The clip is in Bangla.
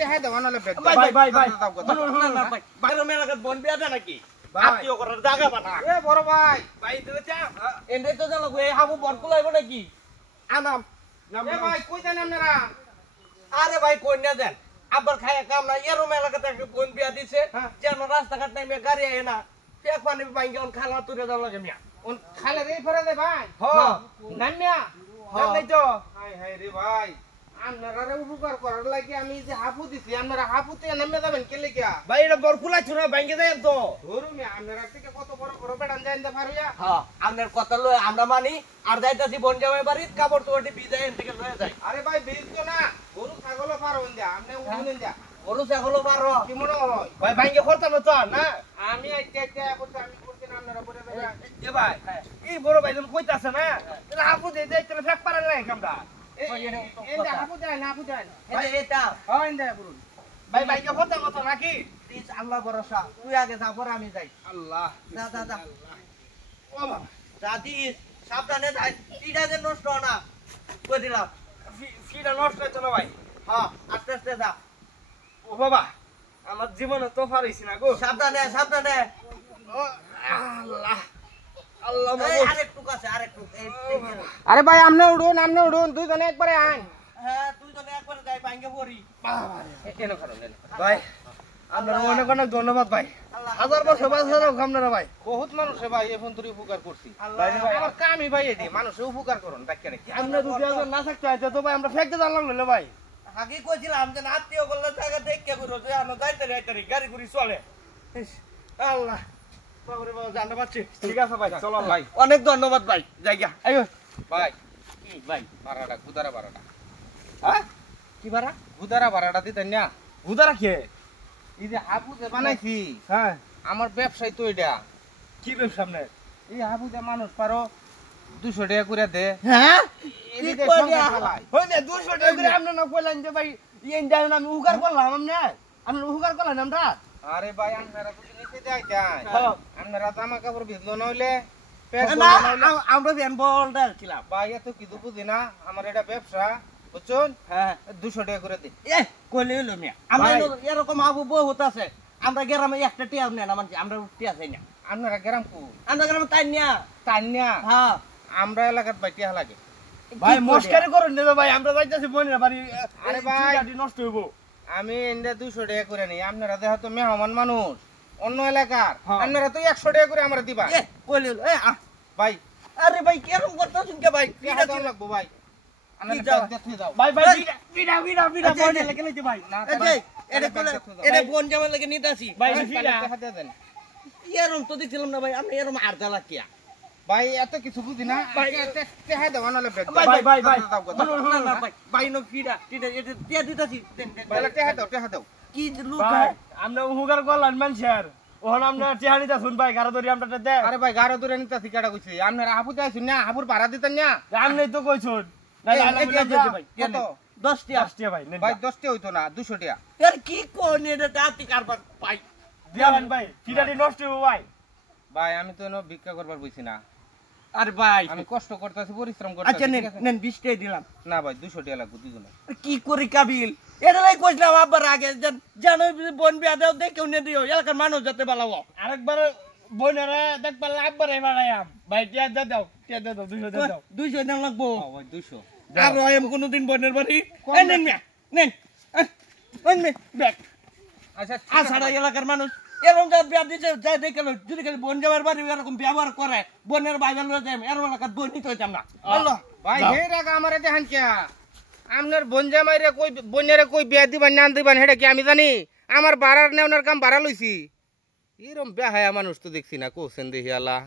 টেহা দেওয়া নালে বেদ ভাই বাইরে মেলাকাত বন বিয়া দে নাকি আত্মীয় করার জায়গা বানা এ বড় ভাই ভাই তুমি চা এন্ডে তো জানো এই হাবু বন কুলাইব নাকি আনাম এ ভাই কই দেন আপনারা আরে ভাই কন্যা দেন আবার খায় কাম না এরো মেলাকাতে একটা বন বিয়া দিছে যেন রাস্তাঘাট নাই মে গাড়ি আয় না পেক পানি বাইঙ্গে অন খালা তুরে দাও লাগে মিয়া ওন খালে রে ফেরে দে ভাই নামিয়া জানাই তো হাই হাই রে ভাই আপনারা রে উপকার করার লাগি আমি যে হাফু দিছি আপনারা হাফুতে নামে যাবেন কে লাগিয়া ভাই এটা বর কুলাই ছুরা বাইঙ্গে যায় তো ধরুমি আপনারা থেকে কত বড় বড় বেড়ান যাইন দা পারুয়া হ্যাঁ আপনার কথা লয় আমরা মানি আর যাইতাছি বন জামাই বাড়ি কাপড় তোটি বিদায় এন থেকে লয়ে যায় আরে ভাই বীজ তো না গরু ছাগলও পারবেন দা আপনি উঠুন দা গরু ছাগল পারো কি মনে হয় ভাই বাইঙ্গে করতাম তো না আমি আইতে করতে আমি করতে না আপনারা বলে দেবেন এ ভাই এই বড় ভাই তুমি কইতাছ না তাহলে হাফু দে দে তাহলে ফেক পারে না কামটা এই দা হাফু দেন হাফু দেন এটা হয় দা বলুন ভাই বাইঙ্গে করতাম তো নাকি প্লিজ আল্লাহ ভরসা তুই আগে যা পরে আমি যাই আল্লাহ যা যা যা ও বাবা দাদি সাবধানে যাই ফিডা যে নষ্ট না কই দিলাম ফিটা নষ্ট হইতো না ভাই হ্যাঁ আস্তে আস্তে যা ও বাবা আমার জীবনে তো পারিছি না গো সাবধানে সাবধানে আল্লাহ আল্লাহ আরেকটু কাছে আরেকটু আরে ভাই আপনি উড়ুন দুইজনে একবারে আইন হ্যাঁ তুই তো একবারে যাই বাইঙ্গে পড়ি কেন কারণ ভাই আপনার অনেক অনেক ধন্যবাদ ভাই হাজার বছর বাঁচার আপনারা ভাই বহুত মানুষে ভাই এখন তুই উপকার করছি ভাই আমার কামই ভাই এটি মানুষে উপকার করুন ব্যাখ্যা নাকি আমরা দুই জন না থাকতে হয়তো তো ভাই আমরা ফেকতে জানলাম না ভাই আগে কইছিলাম যে আত্মীয় করলে জায়গা দেখকে করো যে আমরা যাইতে যাইতে গাড়ি গুড়ি চলে আল্লাহ বাবারে বাবা জানতে পারছি ঠিক আছে ভাই চলো ভাই অনেক ধন্যবাদ ভাই জায়গা আইও ভাই কি ভাই ভাড়াটা গুদারা ভাড়াটা হ্যাঁ কি ভাড়া গুদারা ভাড়াটা দিতেন না উদারা কে এই যে হাবু যে বানাইছি হ্যাঁ আমার ব্যবসায় তো এটা কি ব্যবসা আপনার এই হাবু যে মানুষ পারো 200 টাকা করে দে হ্যাঁ এই যে সংসার চালায় হই না 200 টাকা করে আপনি না কইলেন যে ভাই ইয়েন দেন আমি উগার করলাম আপনি উগার করলেন আমরা আরে ভাই আপনারা তো নিতে যাইতেন হ্যাঁ। আপনারা জামা কাপড় ভিজলো নইলে না আমরা ফ্যান বলটা ছিলাম ভাই এত কিছু বুঝি না আমার এটা ব্যবসা বুঝছেন হ্যাঁ 200 টাকা করে দিন এ কইলে হলো মিয়া আমরা এরকম আবু বহুত আছে আমরা গ্রামে একটা টিয়া নেই না মানে আমরা টিয়া চাই না আপনারা গ্রাম কো আমরা গ্রামে তাই না তান্যা হ্যাঁ আমরা এলাকার বাইটিয়া লাগে ভাই মস্কারি করুন না ভাই আমরা যাইতাছি বনিরা বাড়ি আরে ভাই গাড়ি নষ্ট হইব আমি এন্ডা 200 টাকা করে নেই আপনারা দেখো তো মেহমান মানুষ অন্য এলাকার হ্যাঁ। আপনারা তো 100 টাকা করে আমরা দিবা এ কইলে হলো এ ভাই আরে ভাই কেরম করতেছেন কে ভাই এটা তো লাগবো ভাই কি যাও? যাও ভাই ভাই বিড়া বনে লাগে নাকি ভাই না, এই যে এটা কোলে এটা বন জামা লাগে নিতাছি ভাই বিড়া টাকা দেন এরম তো দেখছিলাম না ভাই আপনি এরম আর জ্বালা কিয়া ভাই এত কিছু বুঝি না ভাই, টাকা দেওয়া নালে বেদ ভাই নো ফিডা টিটা এটা টিয়া দিতাছি ভাই টাকা দাও কি লুক ভাই আমরা উহুগার করলাম মানুষের ওহন আমরা টিহানিটা শুন ভাই গাড়ি ধরি আমরা দে আরে ভাই গাড়ো দূরে নিতে ঠিকাটা কইছি আপনারা হাফুতে আইছুন না হাফুর ভাড়া দিতেন না আমনে তো কইছুন না ভাই কত 10 টিয়া আসছে ভাই নেন ভাই 10 টা হইতো না 200 টাকা এর কি কোন এটা তাতি কারবার পাই দিয়ালেন ভাই ফিডাটি নষ্ট হইব ভাই ভাই আমি তো ভিক্ষা করবার বইছি না আরে ভাই আমি কষ্ট করতেছি পরিশ্রম আচ্ছা করতেছি নেন নেন 20 টাকা দিলাম না ভাই 200 টাকা লাগবে দুজনে কি করি কাবিল এটাই কইছিলাম আবার আগে জানো বন বিয়া দাও দেখেও নে দিও এলাকার মানুষ যাতে বালাও আরেকবার বইনারা দেখবার একবারে বাড়াইয়াম ভাই টিয়া দাও 200 দাও 200 টাকা লাগবো ভাই 200 আর আমি কোনদিন বনের বাড়ি নেন মিয়া নেন নেন ব্যাগ আচ্ছা আসারা এলাকার মানুষ এরকম যা বিয়া দিতে যাই দেখে যদি খালি বন যাবার বাড়ি এরকম ব্যবহার করে বনের বাইরে লয়ে যায় এরকম এলাকার বই নিতে হইতাম না আল্লাহ ভাই হে রাগা আমারে দেখান কে আমনের বনজামাইরে কই বন্যারে কই বিয়া দিবান না দিবান হেডা কি আমি জানি আমার বাড়ার নেওনার কাম বাড়া লইছি এরম বেহায়া মানুষ তো দেখছি না কোসেন দেখি আল্লাহ